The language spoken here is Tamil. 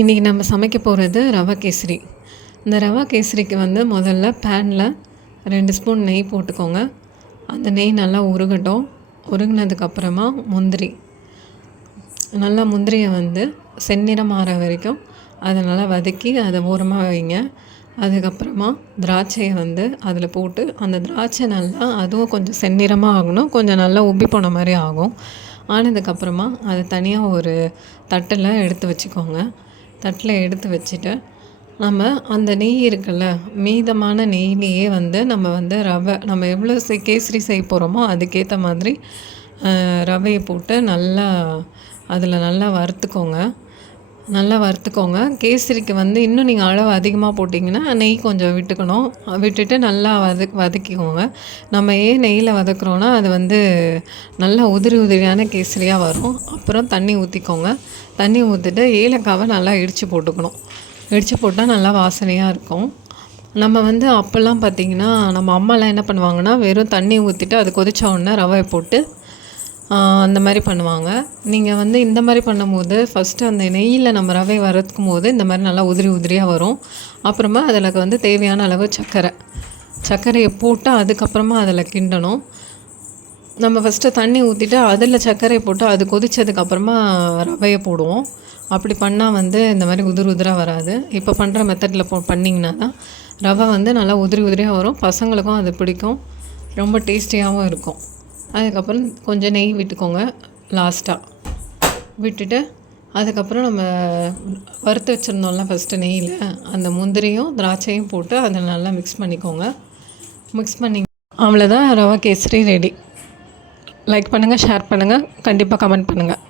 இன்றைக்கி நம்ம சமைக்க போகிறது ரவா கேசரி. இந்த ரவா கேசரிக்கு வந்து முதல்ல பேனில் ரெண்டு ஸ்பூன் நெய் போட்டுக்கோங்க. அந்த நெய் நல்லா உருகட்டும். உருகினதுக்கப்புறமா முந்திரி. நல்லா முந்திரியை வந்து செந்நிறம் ஆற வரைக்கும் அதை நல்லா வதக்கி அதை ஓரமாக வைங்க. அதுக்கப்புறமா திராட்சையை வந்து அதில் போட்டு அந்த திராட்சை நல்லா அதுவும் கொஞ்சம் செந்நிறமாக ஆகணும். கொஞ்சம் நல்லா உப்பி போன மாதிரி ஆகும். ஆனதுக்கப்புறமா அதை தனியாக ஒரு தட்டில் எடுத்து வச்சுக்கோங்க. தட்டில் எடுத்து வச்சுட்டு நம்ம அந்த நெய் இருக்குல்ல மீதமான நெய்லேயே வந்து நம்ம வந்து ரவை நம்ம எவ்வளோ செய் கேசரி செய்ய போகிறோமோ அதுக்கேற்ற மாதிரி ரவையை போட்டு நல்லா அதில் நல்லா வறுத்துக்கோங்க. நல்லா வறுத்துக்கோங்க. கேசரிக்கு வந்து இன்னும் நீங்கள் அளவு அதிகமாக போட்டிங்கன்னா நெய் கொஞ்சம் விட்டுக்கணும். விட்டுட்டு நல்லா வத வதக்கிக்கோங்க. நம்ம ஏன் நெய்யில் வதக்குறோன்னா அது வந்து நல்லா உதிரி உதிரியான கேசரியாக வரும். அப்புறம் தண்ணி ஊற்றிக்கோங்க தண்ணி ஊற்றிட்டு ஏலக்காவை நல்லா இடித்து போட்டுக்கணும். இடித்து போட்டால் நல்லா வாசனையாக இருக்கும். நம்ம வந்து அப்போல்லாம் பார்த்திங்கன்னா நம்ம அம்மாலாம் என்ன பண்ணுவாங்கன்னா வெறும் தண்ணி ஊற்றிட்டு அது கொதித்த உடனே ரவை போட்டு அந்த மாதிரி பண்ணுவாங்க. நீங்கள் வந்து இந்த மாதிரி பண்ணும்போது ஃபஸ்ட்டு அந்த நெய்யில் நம்ம ரவை வரதுக்கும் போது இந்த மாதிரி நல்லா உதிரி உதிரியாக வரும். அப்புறமா அதில் வந்து தேவையான அளவு சர்க்கரை. சர்க்கரையை போட்டு அதுக்கப்புறமா அதில் கிண்டணும். நம்ம ஃபஸ்ட்டு தண்ணி ஊற்றிட்டு அதில் சர்க்கரை போட்டு அது கொதித்ததுக்கப்புறமா ரவையை போடுவோம். அப்படி பண்ணால் வந்து இந்த மாதிரி உதிரி உதிராக வராது. இப்போ பண்ணுற மெத்தடில் போ பண்ணிங்கன்னா தான் ரவை வந்து நல்லா உதிரி உதிரியாக வரும். பசங்களுக்கும் அது பிடிக்கும். ரொம்ப டேஸ்டியாகவும் இருக்கும். அதுக்கப்புறம் கொஞ்சம் நெய் விட்டுக்கோங்க லாஸ்ட்டாக விட்டுட்டு அதுக்கப்புறம் நம்ம வறுத்து வச்சுருந்தோம்ல ஃபஸ்ட்டு நெய்யில் அந்த முந்திரியும் திராட்சையும் போட்டு அதை நல்லா மிக்ஸ் பண்ணிக்கோங்க. மிக்ஸ் பண்ணி அவ்வளோதான் ரவா கேசரி ரெடி லைக் பண்ணுங்கள் ஷேர் பண்ணுங்கள் கண்டிப்பாக கமெண்ட் பண்ணுங்கள்